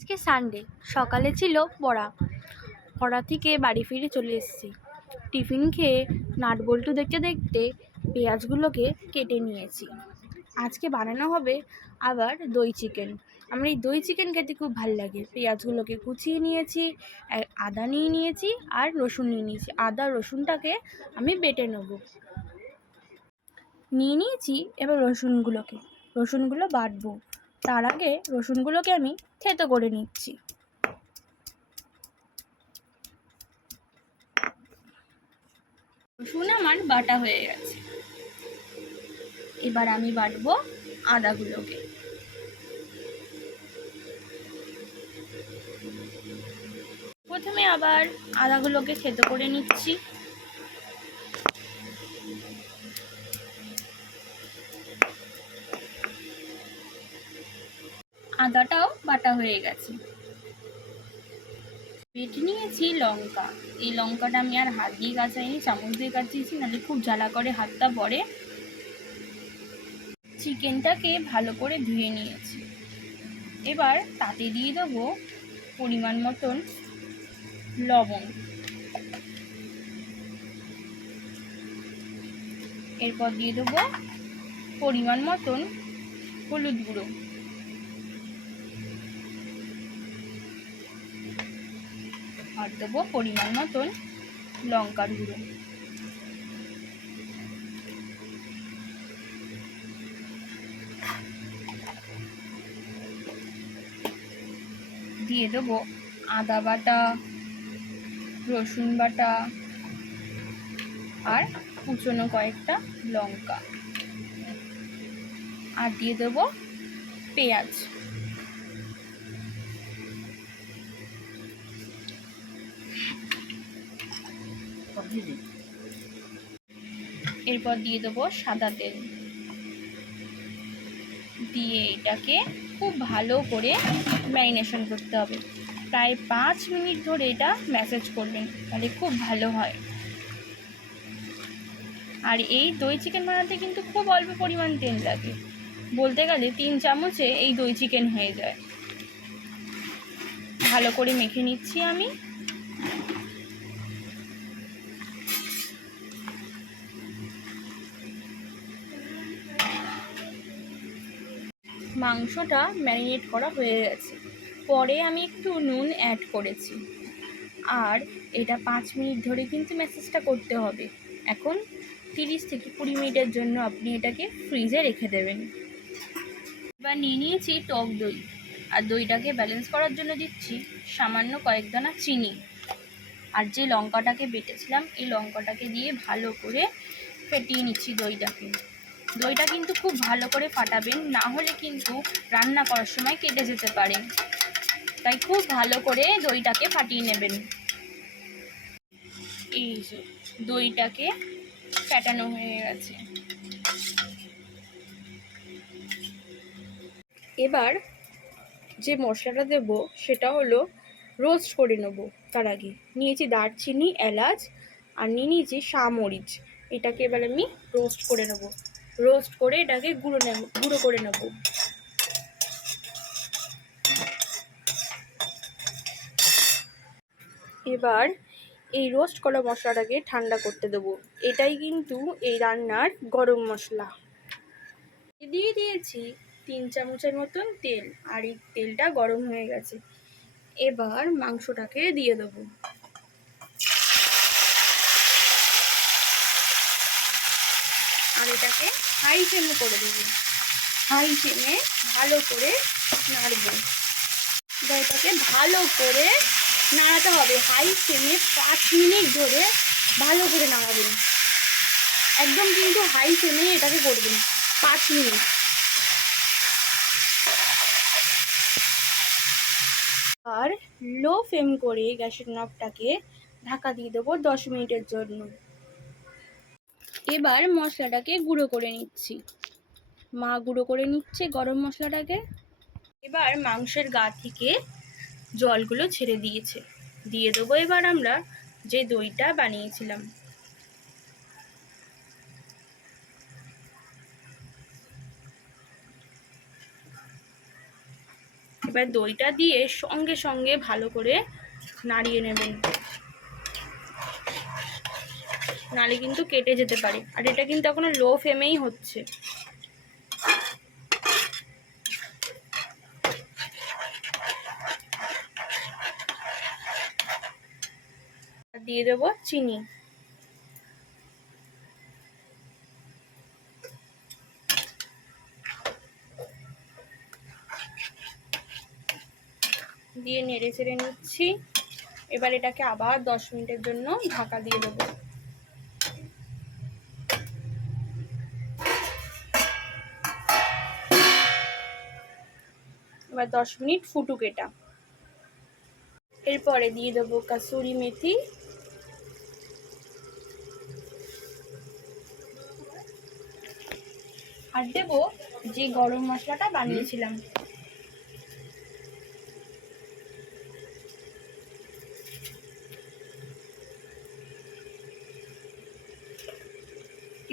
আজকে সানডে, সকালে ছিল পড়া। পড়া থেকে বাড়ি ফিরে চলে এসেছি। টিফিন খেয়ে নাট বল্টু দেখতে দেখতে পেঁয়াজগুলোকে কেটে নিয়েছি। আজকে বানানো হবে আবার দই চিকেন। আমার এই দই চিকেন খেতে খুব ভালো লাগে। পেঁয়াজগুলোকে কুচিয়ে নিয়েছি, আদা নিয়ে নিয়েছি আর রসুন নিয়ে নিয়েছি। আদা রসুনটাকে আমি বেটে নেব। নিয়ে নিয়েছি এবার রসুনগুলো বাটবো। তার আগে রসুনগুলোকে আমি থেতো করে নিচ্ছি। রসুন আমার বাটা হয়ে গেছে। এবার আমি বাটবো আদাগুলোকে। প্রথমে আবার আদাগুলোকে থেতো করে নিচ্ছি। আদাটাও বাটা হয়ে গেছে। বেটে নিয়েছি লঙ্কা। এই লঙ্কাটা আমি আর হাত দিয়ে কাচাইনি, চামচ দিয়ে কাচিয়েছি, নাহলে খুব জ্বালা করে হাতটা পড়ে। চিকেনটাকে ভালো করে ধুয়ে নিয়েছি। এবার তাতে দিয়ে দেবো পরিমাণ মতন লবণ। এরপর দিয়ে দেবো পরিমাণ মতন হলুদ গুঁড়ো। আর দেবো পরিমাণ মতন লঙ্কার গুঁড়ো। দিয়ে দেবো আদা বাটা, রসুন বাটা আর কুচনো কয়েকটা লঙ্কা। আর দিয়ে দেবো পেঁয়াজ। এরপর দিয়ে দেবো সাদা তেল। দিয়ে এটাকে খুব ভালো করে ম্যারিনেশন করতে হবে। প্রায় 5 মিনিট ধরে এটা ম্যাসেজ করবেন, তাহলে খুব ভালো হয়। আর এই দই চিকেন বানাতে কিন্তু খুব অল্প পরিমাণ তেল লাগে। বলতে গেলে 3 চামচে এই দই চিকেন হয়ে যায়। ভালো করে মেখে নিচ্ছি আমি। মাংসটা ম্যারিনেট করা হয়ে গেছে। পরে আমি একটু নুন অ্যাড করেছি। আর এটা 5 মিনিট ধরে কিন্তু ম্যাসেজটা করতে হবে। এখন 30 থেকে 20 মিনিটের জন্য আপনি এটাকে ফ্রিজে রেখে দেবেন। এবার নিয়ে নিয়েছি টক দই। আর দইটাকে ব্যালেন্স করার জন্য দিচ্ছি সামান্য কয়েক দানা চিনি। আর যে লঙ্কাটাকে বেটেছিলাম এই লঙ্কাটাকে দিয়ে ভালো করে ফেটিয়ে নিচ্ছি দইটাকে। দইটা কিন্তু খুব ভালো করে ফাটাবেন, না হলে কিন্তু রান্না করার সময় কেটে যেতে পারে। তাই খুব ভালো করে দইটাকে ফাটিয়ে নেবেন। এই যে দইটাকে ফেটানো হয়ে গেছে। এবার যে মশলাটা দেব সেটা হলো রোস্ট করে নেব। তার আগে নিয়েছি দারচিনি, এলাচ আর নিয়েছি শামরিচ। এটাকে এবার আমি রোস্ট করে নেব। রোস্ট করে এটাকে গুঁড়ো করে নেব। এবার এই রোস্ট করা মশলাটাকে ঠান্ডা করতে দেবো। এটাই কিন্তু এই রান্নার গরম মশলা। দিয়ে দিয়েছি 3 চামচের মতন তেল। আর এই তেলটা গরম হয়ে গেছে। এবার মাংসটাকে দিয়ে দেবো। আর এটাকে হাই ফ্লেমে করে দেবো। হাই ফ্লেমে ভালো করে নাড়বো। এটাকে ভালো করে নাড়াতে হবে। হাই ফ্লেমে 5 মিনিট ধরে ভালো করে নাড়াবেন। একদম কিন্তু হাই ফ্লেমে এটাকে করবেন 5 মিনিট। আর লো ফ্লেম করে গ্যাসের নবটাকে ঢাকা দিয়ে দেবো 10 মিনিটের জন্য। এবার মশলাটাকে গুঁড়ো করে নিচ্ছি। মা গুঁড়ো করে নিচ্ছে গরম মশলাটাকে। এবার মাংসের গা থেকে জলগুলো ছেড়ে দিয়েছে। দিয়ে দেবো এবার আমরা যে দইটা বানিয়েছিলাম। এবার এবার দইটা দিয়ে সঙ্গে সঙ্গে ভালো করে নাড়িয়ে নেবেন, নালে কিন্তু কেটে যেতে পারে। আর এটা কিন্তু এখনো লো ফ্লেমেই হচ্ছে। দিয়ে দেবো চিনি, দিয়ে নেড়ে চেড়ে নিচ্ছি। এবার এটাকে আবার 10 মিনিটের জন্য ঢাকা দিয়ে দেবো। এবার 10 মিনিট ফুটুক এটা। এরপরে দিয়ে দেবো কাসুরি মেথি, আর দেবো যে গরম মশলাটা বানিয়েছিলাম।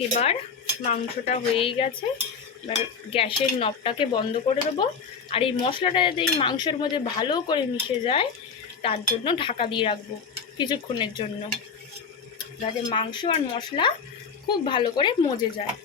এবার মাংসটা হয়েই গেছে। এবার গ্যাসের নবটাকে বন্ধ করে দেবো। আর এই মশলাটা যাতে এই মাংসের মধ্যে ভালো করে মিশে যায় তার জন্য ঢাকা দিয়ে রাখবো কিছুক্ষণের জন্য, যাতে মাংস আর মশলা খুব ভালো করে মজে যায়।